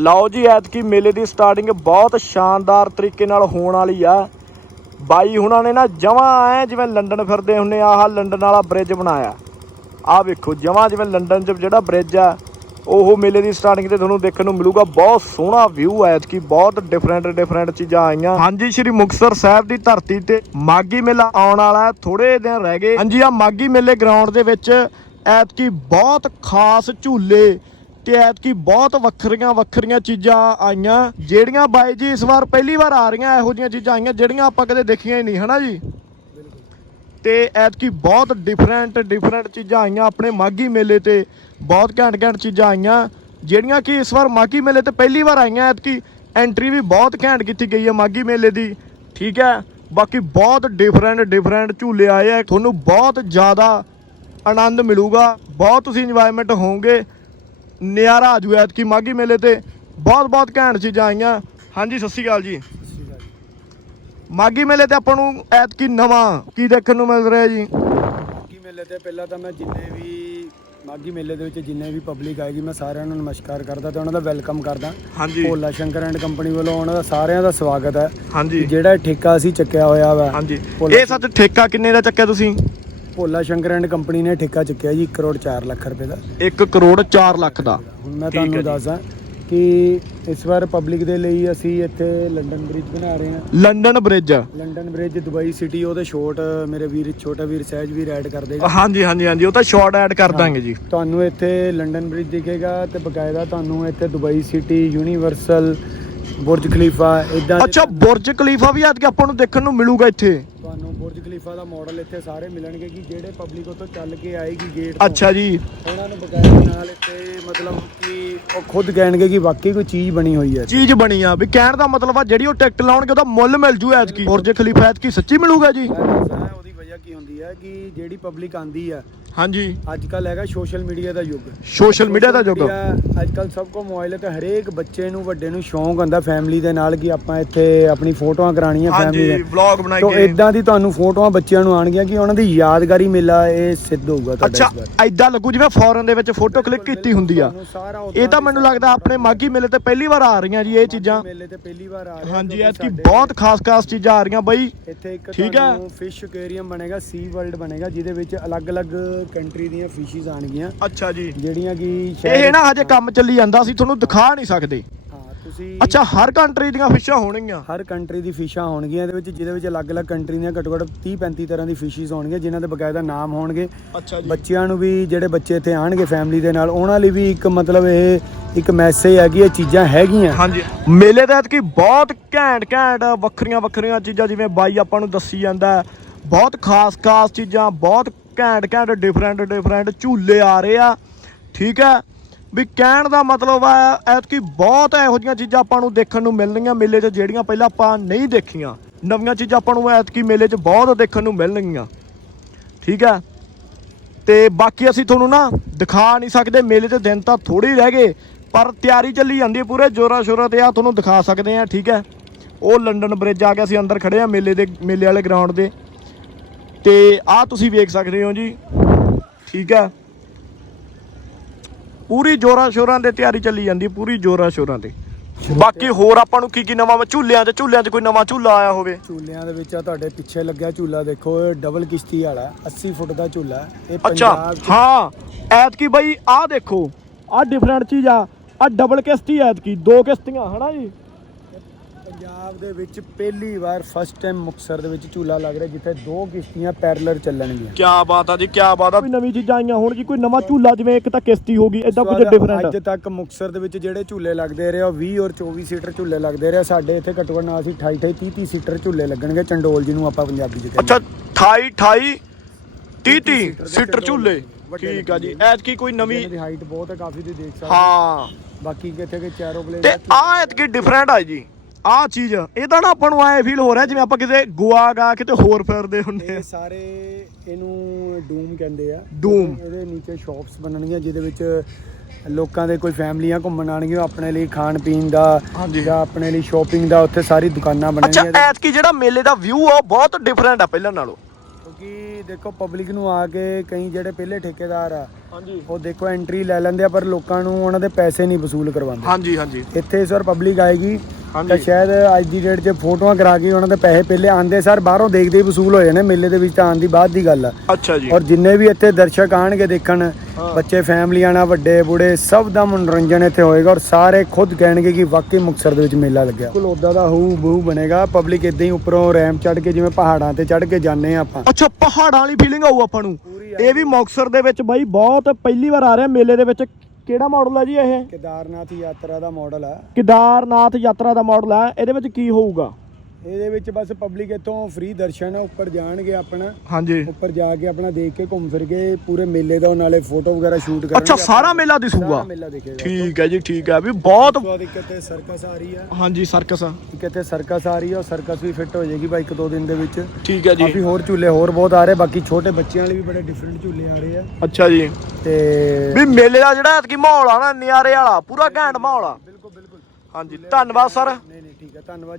ਲਓ ਜੀ, ਐਤਕੀ ਮੇਲੇ ਦੀ ਸਟਾਰਟਿੰਗ ਬਹੁਤ ਸ਼ਾਨਦਾਰ ਤਰੀਕੇ ਨਾਲ ਹੋਣ ਵਾਲੀ ਆ। ਬਾਈ ਹੁਣਾਂ ਨੇ ਨਾ ਜਮਾਂ ਐ ਜਿਵੇਂ ਲੰਡਨ ਫਿਰਦੇ ਹੁੰਨੇ ਆਹ ਲੰਡਨ ਵਾਲਾ ਬ੍ਰਿਜ ਬਣਾਇਆ। ਆਹ ਵੇਖੋ, ਜਮਾ ਜਿਵੇਂ ਲੰਡਨ 'ਚ ਜਿਹੜਾ ਬ੍ਰਿਜ ਆ, ਉਹ ਮੇਲੇ ਦੀ ਸਟਾਰਟਿੰਗ ਤੇ ਤੁਹਾਨੂੰ ਦੇਖਣ ਨੂੰ ਮਿਲੂਗਾ। ਬਹੁਤ ਸੋਹਣਾ ਵਿਊ ਹੈ ਐਤਕੀ, ਬਹੁਤ ਡਿਫਰੈਂਟ ਡਿਫਰੈਂਟ ਚੀਜ਼ਾਂ ਆਈਆਂ। ਹਾਂਜੀ, ਸ਼੍ਰੀ ਮੁਕਤਸਰ ਸਾਹਿਬ ਦੀ ਧਰਤੀ ਤੇ ਮਾਗੀ ਮੇਲਾ ਆਉਣ ਵਾਲਾ ਹੈ ਥੋੜੇ ਦਿਨ ਰਹਿ ਗਏ। ਹਾਂਜੀ ਆ ਮਾਗੀ ਮੇਲੇ ਗਰਾਊਂਡ ਦੇ ਵਿੱਚ ਐਤਕੀ ਬਹੁਤ ਖਾਸ ਝੂਲੇ ਤੇ ਐਤਕੀ ਬਹੁਤ ਵੱਖਰੀਆਂ ਵੱਖਰੀਆਂ ਚੀਜ਼ਾਂ ਆਈਆਂ, ਜਿਹੜੀਆਂ ਬਾਈ ਜੀ ਇਸ ਵਾਰ ਪਹਿਲੀ ਵਾਰ ਆ ਰਹੀਆਂ, ਇਹੋ ਜਿਹੀਆਂ ਚੀਜ਼ਾਂ ਆਈਆਂ, ਜਿਹੜੀਆਂ ਆਪਾਂ ਕਦੇ ਦੇਖੀਆਂ ਹੀ ਨਹੀਂ, ਹਨਾ ਜੀ? ਤੇ ਐਤਕੀ ਬਹੁਤ ਡਿਫਰੈਂਟ ਡਿਫਰੈਂਟ ਚੀਜ਼ਾਂ ਆਈਆਂ ਆਪਣੇ ਮਾਗੀ ਮੇਲੇ ਤੇ, ਬਹੁਤ ਘੈਂਟ ਘੈਂਟ ਚੀਜ਼ਾਂ ਆਈਆਂ, ਜਿਹੜੀਆਂ ਕਿ ਇਸ ਵਾਰ ਮਾਗੀ ਮੇਲੇ ਤੇ ਪਹਿਲੀ ਵਾਰ ਆਈਆਂ, ਐਤਕੀ ਐਂਟਰੀ ਵੀ ਬਹੁਤ ਘੈਂਟ ਕੀਤੀ ਗਈ ਹੈ ਮਾਗੀ ਮੇਲੇ ਦੀ, ਠੀਕ ਹੈ? ਬਾਕੀ ਬਹੁਤ ਡਿਫਰੈਂਟ ਡਿਫਰੈਂਟ ਝੂਲੇ ਆਏ ਆ ਤੁਹਾਨੂੰ ਬਹੁਤ ਜ਼ਿਆਦਾ ਆਨੰਦ ਮਿਲੂਗਾ, ਬਹੁਤ ਤੁਸੀਂ ਇੰਜੋਇਮੈਂਟ ਹੋਵੋਗੇ ਨਿਆਰਾ ਆਜੂ ਐਤਕੀ ਮਾਗੀ ਮੇਲੇ ਤੇ। ਬਹੁਤ ਬਹੁਤ ਘੈਂਟ ਚੀਜ਼ਾਂ ਆਈਆਂ। ਹਾਂਜੀ ਸਤਿ ਸ਼੍ਰੀ ਅਕਾਲ ਜੀ। ਮਾਗੀ ਮੇਲੇ ਤੇ ਆਪਾਂ ਨੂੰ ਐਤਕੀ ਨਵਾਂ ਕੀ ਦੇਖਣ ਨੂੰ ਮਿਲ ਰਿਹਾ ਜੀ? ਮਾਗੀ ਮੇਲੇ ਤੇ ਪਹਿਲਾਂ ਤਾਂ ਮੈਂ ਜਿੰਨੇ ਵੀ ਮਾਗੀ ਮੇਲੇ ਦੇ ਵਿੱਚ ਜਿੰਨੇ ਵੀ ਪਬਲਿਕ ਆਏਗੀ ਮੈਂ ਸਾਰਿਆਂ ਨੂੰ ਨਮਸਕਾਰ ਕਰਦਾ ਤੇ ਉਹਨਾਂ ਦਾ ਵੈਲਕਮ ਕਰਦਾ। ਹਾਂਜੀ। ਭੋਲਾ ਸ਼ੰਕਰ ਐਂਡ ਕੰਪਨੀ ਵੱਲੋਂ ਉਹਨਾਂ ਦਾ ਸਾਰਿਆਂ ਦਾ ਸਵਾਗਤ ਹੈ। ਹਾਂਜੀ। ਜਿਹੜਾ ਠੇਕਾ ਅਸੀਂ ਚੱਕਿਆ ਹੋਇਆ ਵਾ। ਹਾਂਜੀ। ਇਹ ਸੱਚ ਠੇਕਾ ਕਿੰਨੇ ਦਾ ਚੱਕਿਆ ਤੁਸੀਂ? ਭੋਲਾ ਸ਼ੰਕਰ ਐਂਡ ਕੰਪਨੀ ਨੇ ਠੇਕਾ ਚੱਕਿਆ ਜੀ 1 ਕਰੋੜ 4 ਲੱਖ ਰੁਪਏ ਦਾ। 1 ਕਰੋੜ 4 ਲੱਖ ਦਾ। ਹੁਣ ਮੈਂ ਤੁਹਾਨੂੰ। ਦੱਸਦਾ ਕਿ ਇਸ ਵਾਰ ਪਬਲਿਕ ਦੇ ਲਈ ਅਸੀਂ ਇੱਥੇ ਲੰਡਨ ਬ੍ਰਿਜ ਬਣਾ ਰਹੇ ਹਾਂ। London bridge. London bridge Dubai city ਉਹਦੇ ਸ਼ੋਟ ਮੇਰੇ ਵੀਰ ਛੋਟਾ ਵੀਰ ਸਹਿਜ ਵੀਰ ਐਡ ਕਰ ਦੇਗਾ। ਹਾਂਜੀ ਹਾਂਜੀ ਹਾਂਜੀ ਉਹ ਤਾਂ ਸ਼ਾਰਟ ਐਡ ਕਰ ਦਾਂਗੇ ਜੀ। ਤੁਹਾਨੂੰ ਇੱਥੇ ਲੰਡਨ ਬ੍ਰਿਜ ਦਿਖੇਗਾ ਤੇ ਬਕਾਇਦਾ ਤੁਹਾਨੂੰ ਇੱਥੇ Dubai city universal Burj Khalifa ਇਦਾਂ ਅੱਛਾ ਬੁਰਜ ਖਲੀਫਾ ਵੀ ਅੱਜ ਆਪਾਂ ਨੂੰ ਦੇਖਣ ਨੂੰ ਮਿਲੂਗਾ ਇੱਥੇ। ਬੁਰਜ ਖਲੀਫਾ ਦਾ ਮਾਡਲ ਇੱਥੇ ਸਾਰੇ ਮਿਲਣਗੇ ਕਿ ਜਿਹੜੇ ਪਬਲਿਕ ਉੱਥੋਂ ਚੱਲ ਕੇ ਆਏਗੀ ਗੇਟ ਤੋਂ ਅੱਛਾ ਜੀ। ਉਹਨਾਂ ਨੂੰ ਬਕਾਇਦਾ ਨਾਲ ਇੱਥੇ ਮਤਲਬ ਕਿ ਉਹ ਖੁਦ ਕਹਿਣਗੇ ਕਿ ਵਾਕਈ ਕੋਈ ਚੀਜ਼ ਬਣੀ ਹੋਈ ਹੈ। ਚੀਜ਼ ਬਣੀ ਆ ਵੀ ਕਹਿਣ ਦਾ ਮਤਲਬ ਆ ਜਿਹੜੀ ਉਹ ਟਿਕਟ ਲਾਉਣਗੇ ਉਹਦਾ ਮੁੱਲ ਮਿਲ ਜੂ ਐਤਕੀ। ਬੁਰਜ ਖਲੀਫਾ ਐਤਕੀ ਸੱਚੀ ਮਿਲੂਗਾ ਜੀ? ਮੈਂ ਦੱਸਦਾ ਉਹਦੀ ਵਜ੍ਹਾ ਕੀ ਹੁੰਦੀ ਹੈ ਕਿ ਜਿਹੜੀ ਪਬਲਿਕ ਆਂਦੀ ਹੈ ਹਾਂਜੀ। ਅੱਜ ਕੱਲ ਹੈਗਾ ਸੋਸ਼ਲ ਮੀਡੀਆ ਦਾ ਯੁੱਗ। ਸੋਸ਼ਲ ਮੀਡੀਆ ਦਾ ਯੁੱਗ। ਅੱਜ ਕੱਲ ਸਭ ਕੋ ਮੋਬਾਈਲ ਤੇ ਹਰੇਕ ਬੱਚੇ ਨੂੰ ਵੱਡੇ ਨੂੰ ਸ਼ੌਂਕ ਹੁੰਦਾ ਫੈਮਿਲੀ ਦੇ ਨਾਲ ਕਿ ਆਪਾਂ ਇੱਥੇ ਆਪਣੀ ਫੋਟੋਆਂ ਕਰਾਣੀਆਂ ਫੈਮਿਲੀ ਹਾਂਜੀ ਦੇ। ਵਲੌਗ ਤੋਂ ਬਣਾਈਏ ਇਦਾਂ ਦੀ ਤੁਹਾਨੂੰ ਫੋਟੋਆਂ ਬੱਚਿਆਂ ਨੂੰ ਆਣਗੀਆਂ ਕਿ ਉਹਨਾਂ ਦੀ ਯਾਦਗਾਰੀ ਮੇਲਾ ਇਹ ਸਿੱਧ ਹੋਊਗਾ ਤੁਹਾਡਾ ਅੱਛਾ ਐਦਾਂ ਲੱਗੂ ਜਿਵੇਂ ਫੋਰਨ ਦੇ ਵਿੱਚ ਫੋਟੋ ਕਲਿੱਕ ਕੀਤੀ ਹੁੰਦੀ ਆ। ਇਹ ਤਾਂ ਮੈਨੂੰ ਲੱਗਦਾ ਆਪਣੇ ਮਾਗੀ ਮੇਲੇ ਤੇ ਪਹਿਲੀ ਵਾਰ ਆ ਰਹੀਆਂ ਜੀ ਇਹ ਚੀਜ਼ਾਂ। ਮੇਲੇ ਤੇ ਪਹਿਲੀ ਵਾਰ ਆ ਰਹੇ ਹਾਂਜੀ ਐਤਕੀ ਬਹੁਤ ਖਾਸ ਖਾਸ ਚੀਜ਼ਾਂ ਆ ਰਹੀਆਂ ਬਈ। ਇੱਥੇ ਇੱਕ ਠੀਕ ਹੈ। ਤੁਹਾਨੂੰ ਫਿਸ਼ ਐਕੁਆਰੀਅਮ ਬਣੇਗਾ ਸੀ ਵਰਲਡ ਬਣੇਗਾ ਜਿਹਦੇ ਵਿੱਚ ਅਲੱਗ-ਅਲੱਗ ਕੰਟਰੀ ਦੀਆਂ ਫਿਸ਼ਿਸ ਆਣਗੀਆਂ ਅੱਛਾ ਜੀ। ਜਿਹੜੀਆਂ ਕਿ ਇਹ ਨਾ ਹਜੇ ਕੰਮ ਚੱਲੀ ਜਾਂਦਾ ਅਸੀਂ ਤੁਹਾਨੂੰ ਦਿਖਾ ਨਹੀਂ ਸਕਦੇ। ਤੁਸੀਂ ਅੱਛਾ ਹਰ ਕੰਟਰੀ ਦੀਆਂ ਫਿਸ਼ਾਂ ਹੋਣਗੀਆਂ। ਹਰ ਕੰਟਰੀ ਦੀ ਫਿਸ਼ਾਂ ਹੋਣਗੀਆਂ ਇਹਦੇ ਵਿੱਚ ਜਿਹਦੇ ਵਿੱਚ ਅਲੱਗ-ਅਲੱਗ ਕੰਟਰੀ ਦੀਆਂ ਘੱਟੋ ਘੱਟ 30 35 ਤਰ੍ਹਾਂ ਦੀ ਫਿਸ਼ਿਸ ਹੋਣਗੀਆਂ ਜਿਨ੍ਹਾਂ ਦੇ ਬਕਾਇਦਾ ਨਾਮ ਹੋਣਗੇ। ਅੱਛਾ ਬੱਚਿਆਂ ਨੂੰ ਵੀ ਜਿਹੜੇ ਬੱਚੇ ਇੱਥੇ ਆਣਗੇ ਫੈਮਿਲੀ ਦੇ ਨਾਲ ਉਹਨਾਂ ਲਈ ਵੀ ਇੱਕ ਮਤਲਬ ਇਹ ਇੱਕ ਮੈਸੇਜ ਹੈ ਕਿ ਇਹ ਚੀਜ਼ਾਂ ਹੈਗੀਆਂ। ਹਾਂਜੀ। ਮੇਲੇ ਦੇ ਐਤਕੀ ਬਹੁਤ ਘੈਂਟ ਘੈਂਟ ਵੱਖਰੀਆਂ ਵੱਖਰੀਆਂ ਚੀਜ਼ਾਂ ਜਿਵੇਂ ਬਾਈ ਆਪਾਂ ਨੂੰ ਦੱਸੀ ਜਾਂਦਾ। ਬਹੁਤ ਖਾਸ ਖਾਸ ਚੀਜ਼ਾਂ ਬਹੁਤ ਘੈਂਟ ਘੈਂਟ ਡਿਫਰੈਂਟ ਡਿਫਰੈਂਟ ਝੂਲੇ ਆ ਰਹੇ ਆ। ਠੀਕ ਹੈ? ਵੀ ਕਹਿਣ ਦਾ ਮਤਲਬ ਆ, ਐਤਕੀ ਬਹੁਤ ਇਹੋ ਜਿਹੀਆਂ ਚੀਜ਼ਾਂ ਆਪਾਂ ਨੂੰ ਦੇਖਣ ਨੂੰ ਮਿਲਣਗੀਆਂ ਮੇਲੇ 'ਚ, ਜਿਹੜੀਆਂ ਪਹਿਲਾਂ ਆਪਾਂ ਨਹੀਂ ਦੇਖੀਆਂ। ਨਵੀਆਂ ਚੀਜ਼ਾਂ ਆਪਾਂ ਨੂੰ ਐਤਕੀ ਮੇਲੇ 'ਚ ਬਹੁਤ ਦੇਖਣ ਨੂੰ ਮਿਲਣਗੀਆਂ। ਠੀਕ ਹੈ? ਤੇ ਬਾਕੀ ਅਸੀਂ ਤੁਹਾਨੂੰ ਨਾ ਦਿਖਾ ਨਹੀਂ ਸਕਦੇ, ਮੇਲੇ 'ਚ ਦਿਨ ਤਾਂ ਥੋੜੇ ਰਹਿ ਗਏ, ਪਰ ਤਿਆਰੀ ਚੱਲੀ ਜਾਂਦੀ ਹੈ ਪੂਰੇ ਜੋਰਾਂ ਸ਼ੋਰਾਂ ਤੇ ਆ, ਤੁਹਾਨੂੰ ਦਿਖਾ ਸਕਦੇ ਆ ਠੀਕ ਹੈ? ਉਹ ਲੰਡਨ ਬ੍ਰਿਜ ਆ ਕੇ ਅਸੀਂ ਅੰਦਰ ਖੜੇ ਆ ਮੇਲੇ ਦੇ, ਮੇਲੇ ਵਾਲੇ ਗਰਾਊਂਡ ਦੇ। ਤੇ ਆ ਤੁਸੀਂ ਵੇਖ ਸਕਦੇ ਹੋ ਜੀ। ਠੀਕ ਹੈ ਪੂਰੀ ਜੋਰਾਂ ਸ਼ੋਰਾਂ ਦੇ ਤਿਆਰੀ ਚੱਲੀ ਜਾਂਦੀ ਪੂਰੀ ਜੋਰਾਂ ਸ਼ੋਰਾਂ ਤੇ। ਬਾਕੀ ਹੋਰ ਆਪਾਂ ਨੂੰ ਕੀ ਕੀ ਨਵਾਂ ਝੂਲਿਆਂ 'ਚ ਝੂਲਿਆਂ 'ਚ ਕੋਈ ਨਵਾਂ ਝੂਲਾ ਆਇਆ ਹੋਵੇ? ਝੂਲਿਆਂ ਦੇ ਵਿੱਚ ਆ ਤੁਹਾਡੇ ਪਿੱਛੇ ਲੱਗਿਆ ਝੂਲਾ ਦੇਖੋ ਇਹ ਡਬਲ ਕਿਸ਼ਤੀ ਵਾਲਾ ਹੈ, 80 ਫੁੱਟ ਦਾ ਝੂਲਾ। ਇਹ ਪੰਜਾਬ ਹਾਂ ਐਤਕੀ ਬਈ ਆਹ ਦੇਖੋ ਆਹ ਡਿਫਰੈਂਟ ਚੀਜ਼ ਆ ਆ ਡਬਲ ਕਿਸ਼ਤੀ ਐਤਕੀ ਦੋ ਕਿਸ਼ਤੀਆਂ ਹਨਾ ਜੀ? ਪੰਜਾਬ ਦੇ ਵਿੱਚ ਪਹਿਲੀ ਵਾਰ ਫਸਟ ਟਾਈਮ ਮੁਕਤਸਰ ਦੇ ਵਿੱਚ ਝੂਲਾ ਲੱਗ ਰਿਹਾ ਜਿੱਥੇ ਦੋ ਕਿਸ਼ਤੀਆਂ ਪੈਰਲਰ ਚੱਲਣਗੀਆਂ। ਕੀ ਬਾਤ ਆ ਜੀ ਕੀ ਬਾਤ ਆ। ਕੋਈ ਨਵੀਂ ਚੀਜ਼ਾਂ ਆਈਆਂ ਹੁਣ ਜੀ ਕੋਈ ਨਵਾਂ ਝੂਲਾ ਜਿਵੇਂ ਇੱਕ ਤਾਂ ਕਿਸ਼ਤੀ ਹੋ ਗਈ ਇਦਾਂ ਕੁਝ ਅੱਜ ਡਿਫਰੈਂਟ ਤੱਕ ਮੁਕਤਸਰ ਦੇ ਵਿੱਚ ਜਿਹੜੇ ਝੂਲੇ ਲੱਗਦੇ ਰਹੇ ਉਹ 20 ਔਰ 24 ਸੀਟਰ ਝੂਲੇ ਲੱਗਦੇ ਰਹੇ ਸਾਡੇ ਇੱਥੇ ਘੱਟੋ ਘੱਟ ਨਾਲ ਸੀ 28 28 30 30 ਸੀਟਰ ਝੂਲੇ ਲੱਗਣਗੇ। ਚੰਡੋਲ ਜਿਹਨੂੰ ਆਪਾਂ ਪੰਜਾਬੀ ਚ ਕਹਿੰਦੇ ਅੱਛਾ 28 28 30 30 ਸੀਟਰ ਦੇ ਝੂਲੇ। ਠੀਕ ਆ ਜੀ। ਵੱਡੇ। ਐਤਕੀ ਕੋਈ ਨਵੀਂ ਦੀ ਹਾਈਟ ਬਹੁਤ ਹੈ ਕਾਫੀ ਤੁਸੀਂ ਦੇਖ ਸਕਦੇ ਹੋ। ਬਾਕੀ ਕਿੱਥੇ ਕਿ ਚੈਰੋ ਪਲੇਨ ਤੇ ਆ ਐਤਕੀ ਡਿਫਰੈਂਟ ਆ ਜੀ। ਆ ਚੀਜ਼ ਇਹਦਾ ਨਾ ਆਪਾਂ ਨੂੰ ਐ ਫੀਲ ਹੋ ਰਿਹਾ ਜਿਵੇਂ ਆਪਾਂ ਕਿਤੇ ਗੋਆ ਗਾ ਕਿਤੇ ਹੋਰ ਫਿਰਦੇ ਹੁੰਦੇ ਇਹ ਆ ਸਾਰੇ ਇਹਨੂੰ ਡੂਮ ਕਹਿੰਦੇ ਆ। ਡੂਮ। ਇਹਦੇ ਨੀਚੇ ਸ਼ਾਪਸ ਬਣਨਗੀਆਂ ਜਿਹਦੇ ਵਿੱਚ ਲੋਕਾਂ ਦੇ ਕੋਈ ਫੈਮਲੀਆਂ ਘੁੰਮਣ ਆਣਗੀਆਂ ਆਪਣੇ ਲਈ ਖਾਣ ਪੀਣ ਦਾ। ਜਾਂ ਆਪਣੇ ਲਈ ਸ਼ਾਪਿੰਗ ਦਾ ਉੱਥੇ ਸਾਰੀ ਦੁਕਾਨਾਂ ਅੱਛਾ ਬਣਨਗੀਆਂ ਐਤਕੀ ਜਿਹੜਾ ਮੇਲੇ ਦਾ ਵਿਊ ਆ ਬਹੁਤ ਡਿਫਰੈਂਟ ਆ ਪਹਿਲਾਂ ਨਾਲੋਂ। ਬਾਕੀ ਦੇਖੋ ਪਬਲਿਕ ਨੂੰ ਆ ਕੇ ਕਈ ਜਿਹੜੇ ਪਹਿਲੇ ਠੇਕੇਦਾਰ ਆ ਹਾਂਜੀ। ਉਹ ਦੇਖੋ ਐਂਟਰੀ ਲੈ ਲੈਂਦੇ ਆ ਪਰ ਲੋਕਾਂ ਨੂੰ ਉਹਨਾਂ ਦੇ ਪੈਸੇ ਨਹੀਂ ਵਸੂਲ ਕਰਵਾਉਂਦੇ। ਹਾਂਜੀ ਹਾਂਜੀ। ਇੱਥੇ ਇਸ ਵਾਰ ਪਬਲਿਕ ਆਏਗੀ। ਤਾਂ ਸ਼ਾਇਦ ਅੱਜ ਦੀ ਡੇਟ 'ਚ ਫੋਟੋਆਂ ਕਰਾ ਕੇ ਉਹਨਾਂ ਦੇ ਪੈਸੇ ਪਹਿਲੇ ਆਂਦੇ ਸਰ ਬਾਹਰੋਂ ਦੇਖਦੇ ਹੀ ਵਸੂਲ ਹੋ ਜਾਣੇ ਮੇਲੇ ਦੇ ਵਿੱਚ ਤਾਂ ਆਉਣ ਦੀ ਬਾਅਦ ਦੀ ਗੱਲ ਆ। ਅੱਛਾ ਜੀ। ਔਰ ਜਿੰਨੇ ਵੀ ਇੱਥੇ ਦਰਸ਼ਕ ਆਣਗੇ ਦੇਖਣ। ਬੱਚੇ ਫੈਮਲੀਆਂ ਨਾਲ ਵੱਡੇ ਬੁੜੇ ਸਭ ਦਾ ਮਨੋਰੰਜਨ ਇੱਥੇ ਹੋਏਗਾ ਔਰ ਸਾਰੇ ਖੁਦ ਕਹਿਣਗੇ ਕਿ ਵਾਕਈ ਮੁਕਤਸਰ ਦੇ ਵਿੱਚ ਮੇਲਾ ਲੱਗਿਆ। ਬਿਲਕੁਲ ਉਦਾਂ ਦਾ ਹੂ ਬਹੂ ਬਣੇਗਾ ਪਬਲਿਕ ਇਦਾਂ ਹੀ ਉੱਪਰੋਂ ਰੈਮ ਚੜ ਕੇ ਜਿਵੇਂ ਪਹਾੜਾਂ ਤੇ ਚੜ ਕੇ ਜਾਂਦੇ ਆ ਆਪਾਂ। ਅੱਛਾ ਪਹਾੜਾਂ ਵਾਲੀ ਫੀਲਿੰਗ ਆਊ ਆਪਾਂ ਨੂੰ। ਇਹ ਵੀ ਮੁਕਤਸਰ ਦੇ ਵਿੱਚ ਬਾਈ ਬਹੁਤ ਪਹਿਲੀ ਵਾਰ ਆ ਰਿਹਾ ਮੇਲੇ ਦੇ ਵਿੱਚ। ਕਿਹੜਾ ਮਾਡਲ ਆ ਜੀ ਇਹ? ਕੇਦਾਰਨਾਥ ਯਾਤਰਾ ਦਾ ਮਾਡਲ ਆ। ਕੇਦਾਰਨਾਥ ਯਾਤਰਾ ਦਾ ਮਾਡਲ ਆ। ਇਹਦੇ ਵਿੱਚ ਕੀ ਹੋਊਗਾ? ਇਹਦੇ ਵਿੱਚ ਬਸ ਪਬਲਿਕ ਇੱਥੋਂ ਫ੍ਰੀ ਦਰਸ਼ਨ ਆ ਉੱਪਰ ਜਾਣਗੇ ਆਪਣਾ। ਹਾਂਜੀ। ਉੱਪਰ ਜਾ ਕੇ ਆਪਣਾ ਦੇਖ ਕੇ ਘੁੰਮ ਫਿਰ ਕੇ ਪੂਰੇ ਮੇਲੇ ਦਾ ਨਾਲੇ ਫੋਟੋ ਵਗੈਰਾ ਸ਼ੂਟ ਕਰਨਗੇ ਅੱਛਾ ਸਾਰਾ ਮੇਲਾ ਦਿਸੂਗਾ? ਮੇਲਾ ਦੇਖੇਗਾ। ਠੀਕ ਹੈ ਜੀ ਠੀਕ ਹੈ। ਵੀ ਬਹੁਤ ਇੱਥੇ ਸਰਕਸ ਆ ਰਹੀ ਆ। ਹਾਂਜੀ ਸਰਕਸ ਇੱਕ ਇੱਥੇ ਸਰਕਸ ਆ ਰਹੀ ਆ ਉਹ ਸਰਕਸ ਵੀ ਫਿੱਟ ਹੋ ਜਾਏਗੀ ਬਾਈ ਇੱਕ ਦੋ ਦਿਨ ਦੇ ਵਿੱਚ। ਠੀਕ ਹੈ ਜੀ। ਕਾਫੀ ਹੋਰ ਝੂਲੇ ਹੋਰ ਬਹੁਤ ਆ ਰਹੇ ਬਾਕੀ ਛੋਟੇ ਬੱਚਿਆਂ ਲਈ ਵੀ ਬੜੇ ਡਿਫਰੈਂਟ ਝੂਲੇ ਆ ਰਹੇ ਆ। ਅੱਛਾ ਜੀ। ਤੇ ਵੀ ਮੇਲੇ ਦਾ ਜਿਹੜਾ ਐਤਕੀ ਮਾਹੌਲ ਆ ਨਾ ਨਿਆਰੇ ਵਾਲਾ ਪੂਰਾ ਘੈਂਟ ਮਾਹੌਲ ਆ। ਬਿਲਕੁਲ ਬਿਲਕੁਲ। ਹਾਂਜੀ ਧੰਨਵਾਦ ਸਰ ਨਹੀਂ ਨਹੀਂ ਠੀਕ ਹੈ ਧੰਨਵਾਦ।